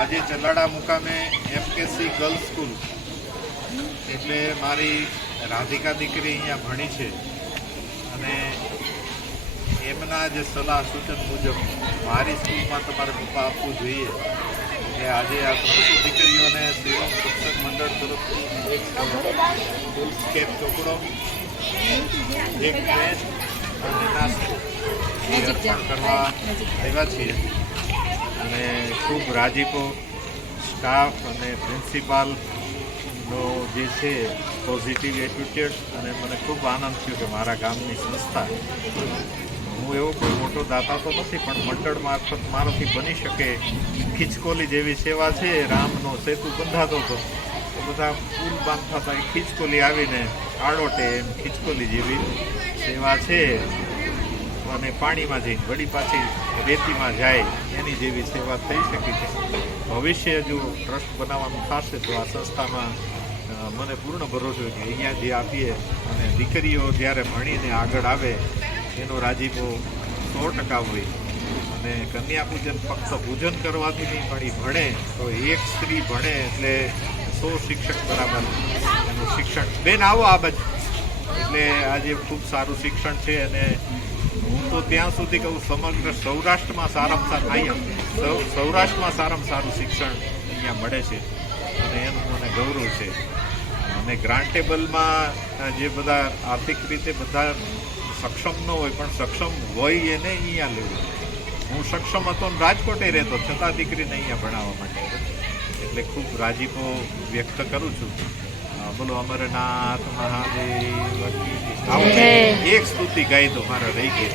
આજે ચલાડા મુકામે એમકેસી girls school એટલે મારી રાધિકા દીકરી અહીંયા ભણી છે અને એમના જે સલાહ સૂચન મુજબ મારી સ્કૂલમાં તમારે પપ્પા આપવું જોઈએ એટલે આજે આ 300 દીકરીઓને સેવા શિક્ષક મંડળ તરફથી એક ફૂલ સ્કેપ ચોપડો, એક પેન અને નાસ્તો અર્પણ કરવા આવ્યા છીએ અને ખૂબ રાજીપો સ્ટાફ અને પ્રિન્સિપાલનો જે છે પોઝિટિવ એટીટ્યુડ અને મને ખૂબ આનંદ થયો કે મારા ગામની સંસ્થા, હું એવો કોઈ મોટો દાતા તો નથી પણ મંડળ મારફત મારાથી બની શકે ખીચકોલી જેવી સેવા છે. રામનો સેતુ બંધાતો હતો તો બધા પુલ બાંધતા હતા, ખીચકોલી આવીને આડોટે એમ ખીચકોલી જેવી સેવા છે અને પાણીમાં જઈને વળી પાછી રેતીમાં જાય એની જેવી સેવા થઈ શકી છે. ભવિષ્ય જો ટ્રસ્ટ બનાવવાનું થશે તો આ સંસ્થામાં મને પૂર્ણ ભરોસો કે અહીંયા જે આપીએ અને દીકરીઓ જ્યારે ભણીને આગળ આવે એનો રાજીપો 100% હોય અને કન્યા પૂજન ફક્ત પૂજન કરવાથી નહીં પણ એ ભણે તો એક સ્ત્રી ભણે એટલે 100 શિક્ષક બરાબર એનું શિક્ષણ. બેન આવો આ બાજુ. એટલે આજે ખૂબ સારું શિક્ષણ છે અને હું તો ત્યાં સુધી કહું સમગ્ર સૌરાષ્ટ્રમાં સારામાં સારું અહીંયા સૌરાષ્ટ્રમાં સારામાં સારું શિક્ષણ અહીંયા મળે છે અને એનું મને ગૌરવ છે. અને ગ્રાન્ટેબલમાં જે બધા આર્થિક રીતે બધા સક્ષમ ન હોય પણ સક્ષમ હોય એને અહીંયા લેવું. હું સક્ષમ હતો ને રાજકોટે રહેતો છતાં દીકરીને અહીંયા ભણાવવા માટે એટલે ખૂબ રાજીપો વ્યક્ત કરું છું. બોલો અમરનાથ મહાદેવ. એક સ્તુતિ ગાઈ દો મારે રહી ગઈ.